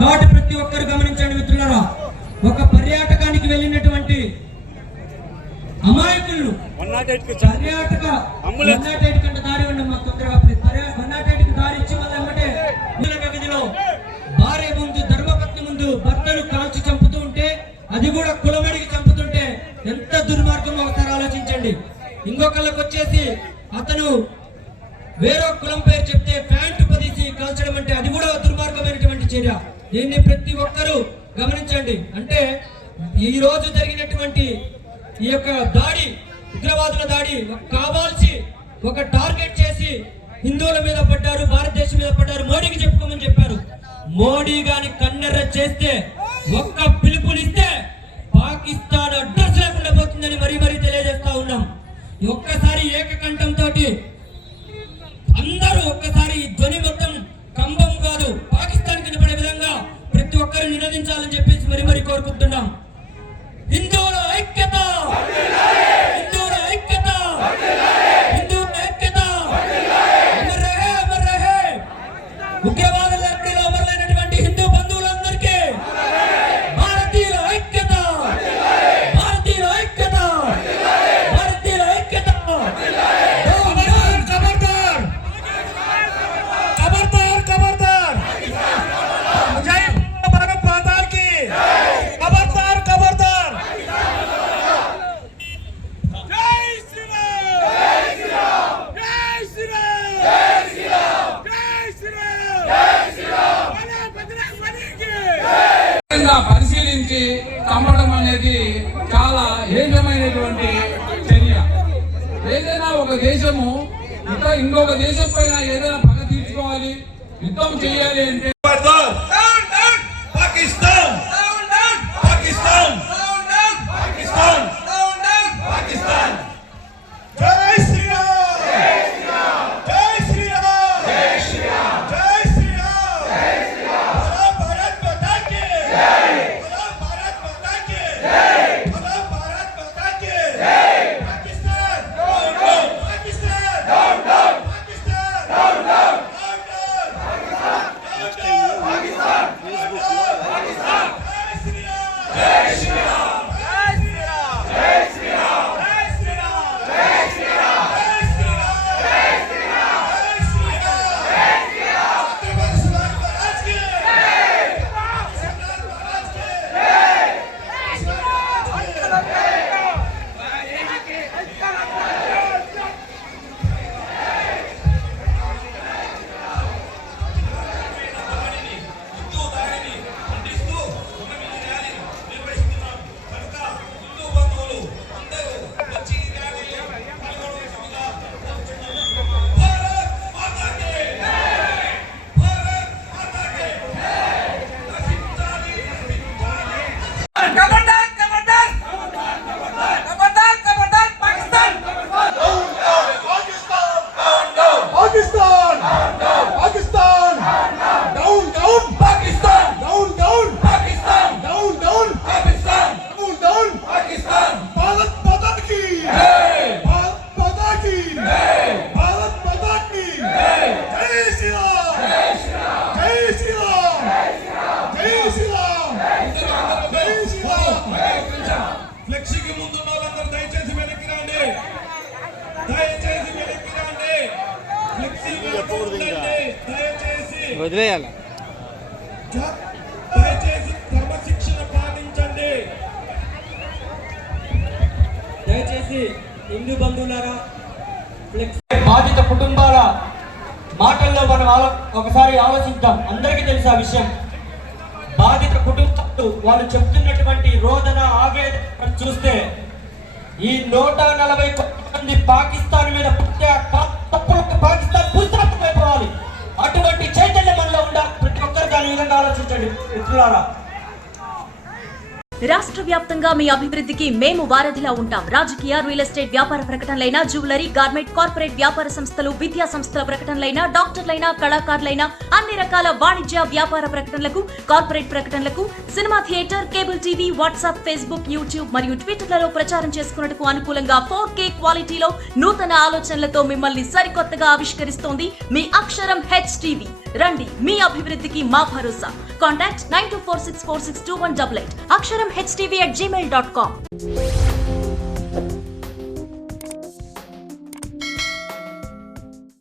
కాబట్టి ప్రతి ఒక్కరు గమనించండి మిత్రులరా ఒక పర్యాటకానికి వెళ్ళినటువంటి అమాయకులు పర్యాటక దారి ఉండి మాకు తొందరగా దారి ఇచ్చి మళ్ళీ వెంబటే భార్య ముందు ధర్మపత్ని ముందు భర్తలు కాల్చి చంపుతూ ఉంటే అది కూడా కులమడికి చంపుతుంటే ఎంత దుర్మార్గం ఒకసారి ఆలోచించండి. ఇంకొకళ్ళకి వచ్చేసి అతను వేరే కులం పేరు చెప్తే ప్యాంటు పదిసి కాల్చడం అంటే అది కూడా దుర్మార్గమైనటువంటి చర్య దీన్ని ప్రతి ఒక్కరూ గమనించండి. అంటే ఈ రోజు జరిగినటువంటి ఈ యొక్క దాడి ఉగ్రవాదుల దాడి కావాల్సి ఒక టార్గెట్ చేసి హిందువుల మీద పడ్డారు భారతదేశం మీద పడ్డారు మోడీకి చెప్పుకోమని చెప్పారు. మోడీ గాని కన్నెర్ర చేస్తే ఒక్క పిలుపునిస్తే పాకిస్తాన్ అడ్రస్ లేకుండా పోతుందని మరీ మరీ తెలియజేస్తా ఉన్నాం. ఒక్కసారి ఏకకంఠంతో అందరూ ఒక్కసారి ఈ ధ్వని మొత్తం కంబం కాదు పాకిస్తాన్ కనపడే విధంగా ప్రతి ఒక్కరు నినదించాలని చెప్పేసి మరి మరి కోరుకుంటున్నాం. చాలా చర్య. ఏదైనా ఒక దేశము ఇంకా ఇంకొక దేశం పైన ఏదైనా పగ తీర్చుకోవాలి యుద్ధం చేయాలి అంటే ఉన్న వాళ్ళందరూ దయచేసి వెనక్కి రండి దయచేసి వెనక్కి రండి. దయచేసి. వదిలేయాలి. దయచేసి క్రమశిక్షణ పాటించండి. దయచేసి హిందూ బంధువులారా బాధిత కుటుంబాల మాటల్లో మనం ఆలో ఒకసారి ఆలోచిద్దాం. అందరికీ తెలుసు ఆ విషయం? బాధిత కుటుంబాలు వాళ్ళు చెప్తున్నటువంటి రోదన ఆవేదన చూస్తే ఈ నూట నలభై మంది పాకిస్తాన్ మీద పుట్టే ఆ కా- తప్పులకు అటువంటి చైతన్యం మనలో ఉండాలి. ప్రతి ఒక్కరు దాని విధంగా ఆలోచించండి. మిత్రులారా రాష్ట్ర వ్యాప్తంగా మీ అభివృద్ధికి మేము వారధిలా ఉంటాం. రాజకీయ రియల్ ఎస్టేట్ వ్యాపార ప్రకటనలైన జ్యువెలరీ గార్మెంట్ కార్పొరేట్ వ్యాపార సంస్థలు విద్యా సంస్థల ప్రకటనలైన డాక్టర్లైన కళాకారులైన అన్ని రకాల వాణిజ్య వ్యాపార ప్రకటనలకు corporate ప్రకటనలకు cinema theatre cable TV WhatsApp Facebook YouTube మరియు ట్విట్టర్లలో ప్రచారం చేసుకున్నట్టుకు అనుకూలంగా ఫోర్ కే క్వాలిటీలో నూతన ఆలోచనలతో మిమ్మల్ని సరికొత్తగా ఆవిష్కరిస్తోంది మీ అక్షరం హెచ్ టీవీ. రండి మీ అభివృద్ధికి మా భరోసా. Contact 9246462188. Aksharam HTV at gmail.com.